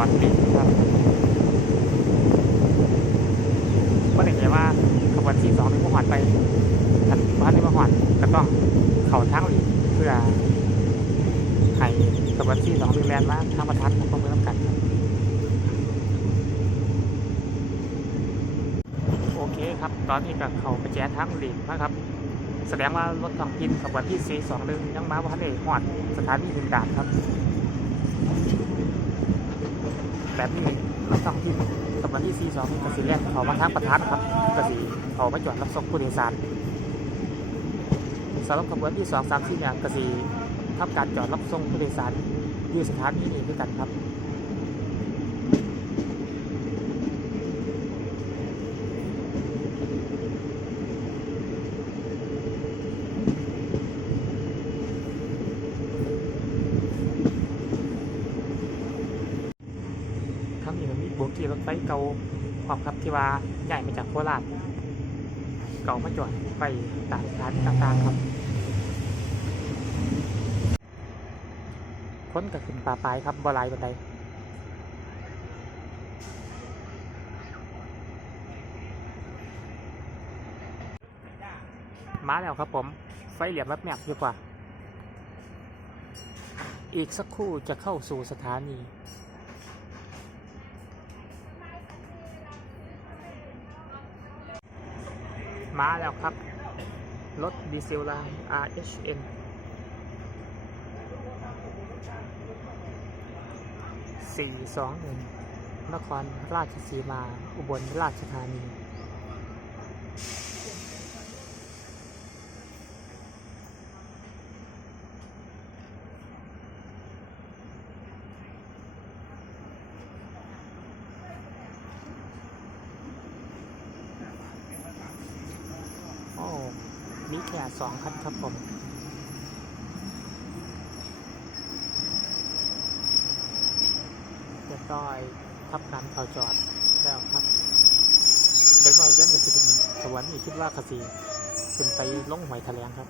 ครับก็ได้ใจว่าขบวนที่สองที่มาหอดไปทันบ้านที่มาหอดก็ต้องเข่าทางหลีกเพื่อให้ขบวนที่สองดึงแลนมาทางประทัดของเมืองน้ำกันครับโอเคครับ ตอนนี้ก็เขาไปแจ้ทางหลีกนะครับแสดงว่ารถท้องถิ่นขบวนที่ 421ยังมาว่าได้หอดสถานีดินดานครับ แบบนี้รถท้องถิ่นขบวนที่ 42กสิแรกเขามาทางประทัดครับกสิเขามาจอดรับส่งผู้โดยสารสำหรับขบวนที่ 2 3 4เนี่ยกสิทำการจอดรับส่งผู้โดยสารอยู่สถานีนี้ด้วยกันครับ ทั้งนี้มันมีบวกที่รถไฟเก่าความครับที่ว่าใหญ่มาจากโคราชเก่ามาจอดไปต่ามสถานีต่างๆครับค้นกับขึ้นป่าปลายครับบ่หลายบันไดมาแล้วครับผม ไฟเหลี่ยมแมบๆดีกว่า อีกสักครู่จะเข้าสู่สถานี มาแล้วครับ รถดีเซลราง RHN สี่สองหนึ่งนครราชสีมา อุบลราชธานี โอ้ มีแค่สองคันครับผมเรียบร้อยทับการเขาจอดแล้วครับเด็กน้อยเล่นกับสิบสวรรค์นี่คิดว่าคสีเป็นไปลงหอยแถลงครับ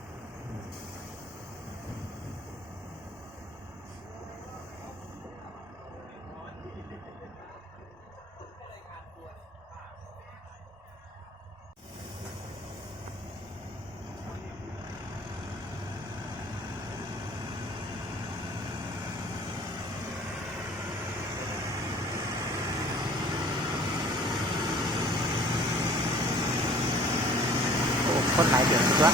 โอ้ คนหลายเดือนสุดวะ